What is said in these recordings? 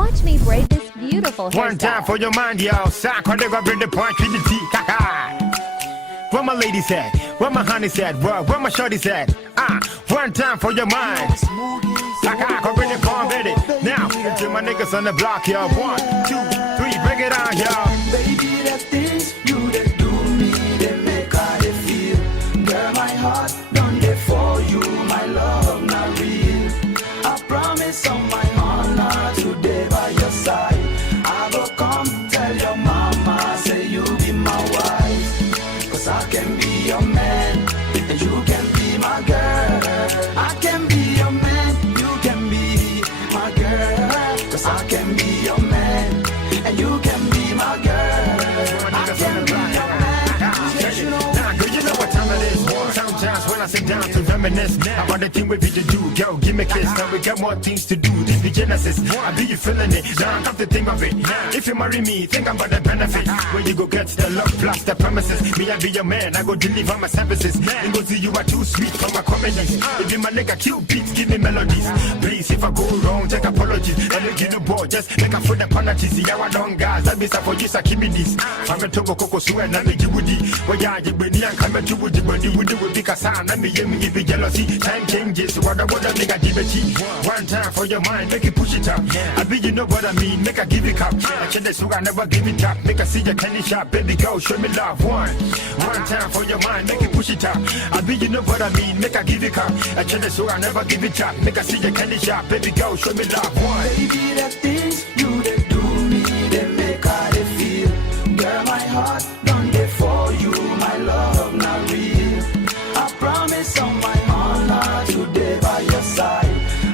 Watch me braid this beautiful hairstyle. One time for your mind, yo. Sock on the rubber, the point with the tea. Where my ladies at? Where my honey's at? Where my shorty's at? One time for your mind. Come bring the corn, baby. Now, to my niggas on the block, yo. 1, 2, 3, break it on, yo. Baby, the things you they do me, they make how they feel. Girl, my heart done there for you, my love not real. I promise on my honor today by your side. I go come tell your mama, say you be my wife. Cause I can be your man, and you can be my girl. I can be your man, you can be my girl. Cause I can be your man, and you can be my girl. I can be your man. Nah, girl, you know what time it is. Sometimes when I sit down to reminisce about the thing we be to do, girl, give me a kiss. Now we got more things to do. This be Genesis. I be you feeling it. Now I come to think of it. If you marry me, think about the benefit. Where you go get the love plus the promises. Me, I be your man. I go deliver my services. And go see you are too sweet for my comedies. If you my nigga cute beats, give me melodies. Please, if I go wrong, take apologies. And look in the boy, just make a foot and penalties. See how I don't guys. I be for you, so keep me this. I'm a togo coco so and I make you woody. Well, yeah, you be near and come to woody when you would do it because I me give me jealousy. Time changes, so what I want to make a give it. One time for your mind, make it push it up. I be you know what I mean, make a give it up. I said this, so I never give it up. Make a see your candy shop, baby girl, show me love. One time for your mind, make it push it up. I be you know what I mean, make a give it up. I said this, so I never give it up. Make a see your candy shop, baby girl, show me love. One. Baby, the things you they do me, they make how they feel. Girl, my heart done there for you, my love not real. I promise on my honor today by your side.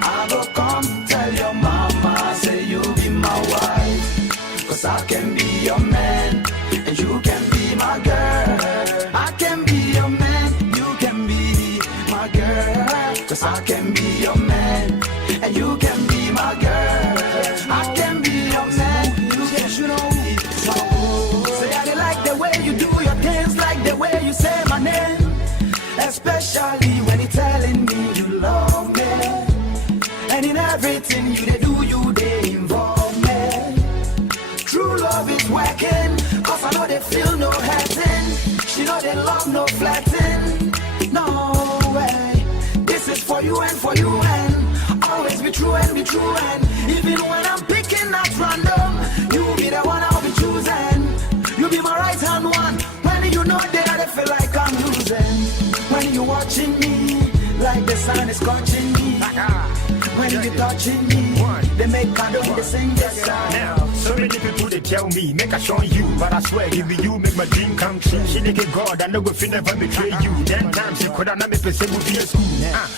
I go come tell your mama, say you be my wife. Cause I can be your man, and you can be my girl. I can be your man, you can be my girl. Cause I can be your man, and you can be my girl. I can be your man, you can be my girl. Say I like the way you do your things, like the way you say my name. Especially when you're telling me you love me. And in everything you they do, you they involve me. True love is working, cause I know they feel no hurting. She know they love no flatting. No way, this is for you and for you and always be true and be true. And even when I'm picking at random, you be the one I'll be choosing. You be my right hand one, when you know that I feel like I'm losing. When you watching me, like the sun is scorching me. When you touching me, they make kind of they sing this song. Now, so many people they tell me, make a show you, but I swear if you make my dream come true. She nigga God, I know if you never betray you. 10 times you could not make me say be a school.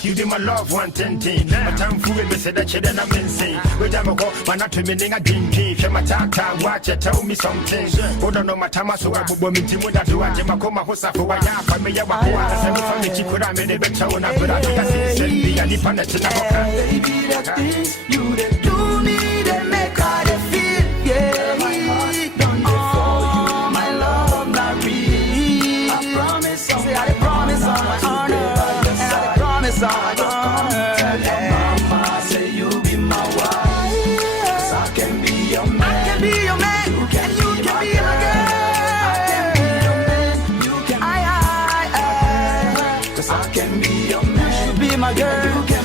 You be my love 110. My time fool me say that shit and I'm insane. Wait I'm a go, man not to me nigga didn't give. She my time watch it, tell me something. Hold on my time so I will me team with that do I my coma hosa for why I for me ya wa I say me from the chick I made a better when I put out I say be an independent. Baby, the things you they do me, they make how they feel. Yeah, my heart done there for you, my love not real. I promise, say I promise on my honor, and I promise on my honor. Tell your mama, say you be my wife. Cause I can be your man. I can be your man, you can be my girl. I can be your man, you can be my girl. Cause I can be your man, you should be my girl,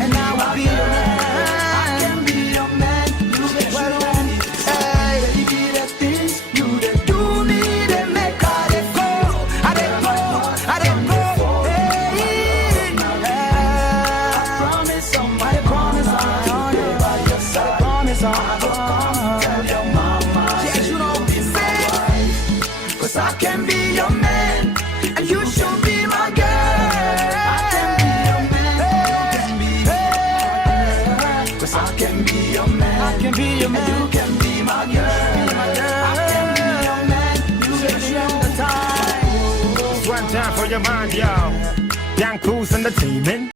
and I will be your man. I can be your man, and you should be my girl. I can be your man, you can be my girl. Cause I can be your man, I can be your man, and you can be my girl. I can be your man, you can be the time. One time for your mind, yo. Young Cruise Entertainment.